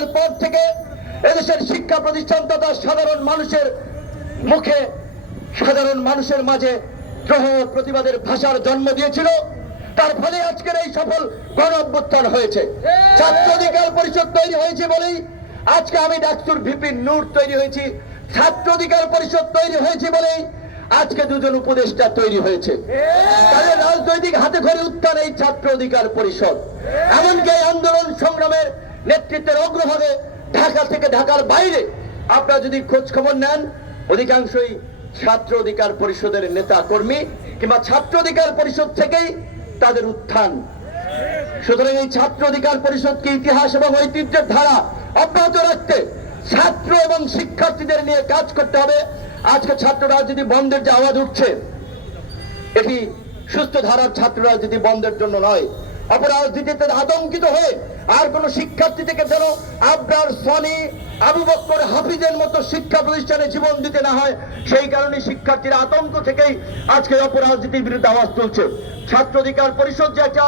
অভ্যুত্থানের পর থেকে এদেশের শিক্ষা প্রতিষ্ঠান তথা সাধারণ মানুষের মুখে সাধারণ মানুষের মাঝে দ্রোহ প্রতিবাদের ভাষার জন্ম দিয়েছিল। তার ফলে আজকের এই সফল গণ অভ্যুত্থান হয়েছে। ছাত্র অধিকার পরিষদ তৈরি হয়েছে বলেই আজকে আমি ডাকসুর ভিপি নূর তৈরি হয়েছি। ছাত্র অধিকার পরিষদ তৈরি হয়েছে বলেই আজকে দুজন উপদেষ্টা তৈরি হয়েছে। তাদের রাজনৈতিক হাতে খড়ি উত্থান এই ছাত্র অধিকার পরিষদ। এমনকি আন্দোলন সংগ্রামের নেতৃত্বের অগ্রভাগে ঢাকা থেকে ঢাকার বাইরে। আপনারা যদি খোঁজ খবর নেন, অধিকাংশই ছাত্র অধিকার পরিষদের নেতা কর্মী কিংবা ছাত্র অধিকার পরিষদ থেকেই তাদের উত্থান। সুতরাং এই ছাত্র অধিকার পরিষদকে ইতিহাস এবং ঐতিহ্যের ধারা অব্যাহত রাখতে ছাত্র এবং শিক্ষার্থীদের নিয়ে কাজ করতে হবে? আজকে ছাত্র রাজনীতি বন্ধের যে আওয়াজ উঠছে, এটি সুস্থ ধারার ছাত্র রাজনীতি বন্ধের জন্য নয়। অপরাজনীতিতে আতঙ্কিত হয়ে আর কোন শিক্ষার্থী থেকে যেন আবরার সনি আবু বক্কর হাফিজের মতো শিক্ষা প্রতিষ্ঠানে জীবন দিতে না হয়, সেই কারণে শিক্ষার্থীরা আতঙ্ক থেকেই আজকে অপরাজনীতির বিরুদ্ধে আওয়াজ তুলছে। ছাত্র অধিকার পরিষদ যে একটা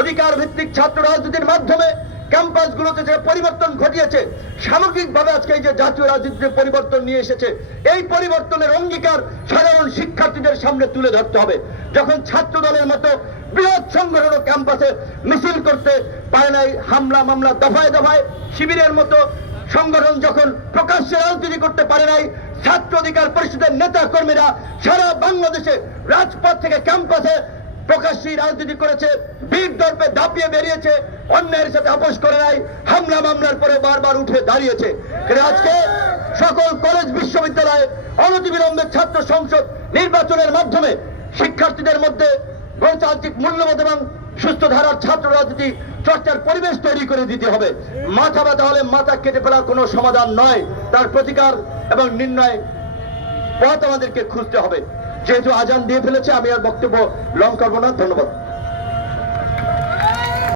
অধিকার ভিত্তিক ছাত্র রাজনীতির মাধ্যমে ক্যাম্পাসগুলোতে যে পরিবর্তন ঘটিয়েছে, সামগ্রিকভাবে আজকে এই যে জাতীয় রাজনীতিতে পরিবর্তন নিয়ে এসেছে, এই পরিবর্তনের অঙ্গীকার সাধারণ শিক্ষার্থীদের সামনে তুলে ধরতে হবে। যখন ছাত্র দলের মতো বৃহৎ সংগঠন ক্যাম্পাসে মিছিল করতে পারে নাই, হামলা, মামলা, দফায় দফায়, শিবিরের মতো সংগঠন যখন প্রকাশ্যে রাজনীতি করতে পারে নাই ছাত্র অধিকার পরিষদের নেতা কর্মীরা সারা বাংলাদেশে রাজপথ থেকে ক্যাম্পাসে প্রকাশ্যী রাজনীতি করেছে বীর দর্পে দাপিয়ে বেরিয়েছে অন্যের সাথে আপোষ করে নাই, হামলা মামলার পরে বারবার উঠে দাঁড়িয়েছে। আজকে সকল কলেজ, বিশ্ববিদ্যালয়ে অনতিবিলম্বে ছাত্র সংসদ নির্বাচনের মাধ্যমে শিক্ষার্থীদের মধ্যে গণতান্ত্রিক মূল্যবোধ এবং সুস্থ ধারার ছাত্র রাজনীতি চর্চার পরিবেশ তৈরি করে দিতে হবে। মাথা ব্যথা হলে মাথা কেটে ফেলার কোনো সমাধান নয়, তার প্রতিকার এবং নির্ণয় পথ আমাদেরকে খুঁজতে হবে। যেহেতু আজান দিয়ে ফেলেছে আমি আর বক্তব্য লং করব না। ধন্যবাদ।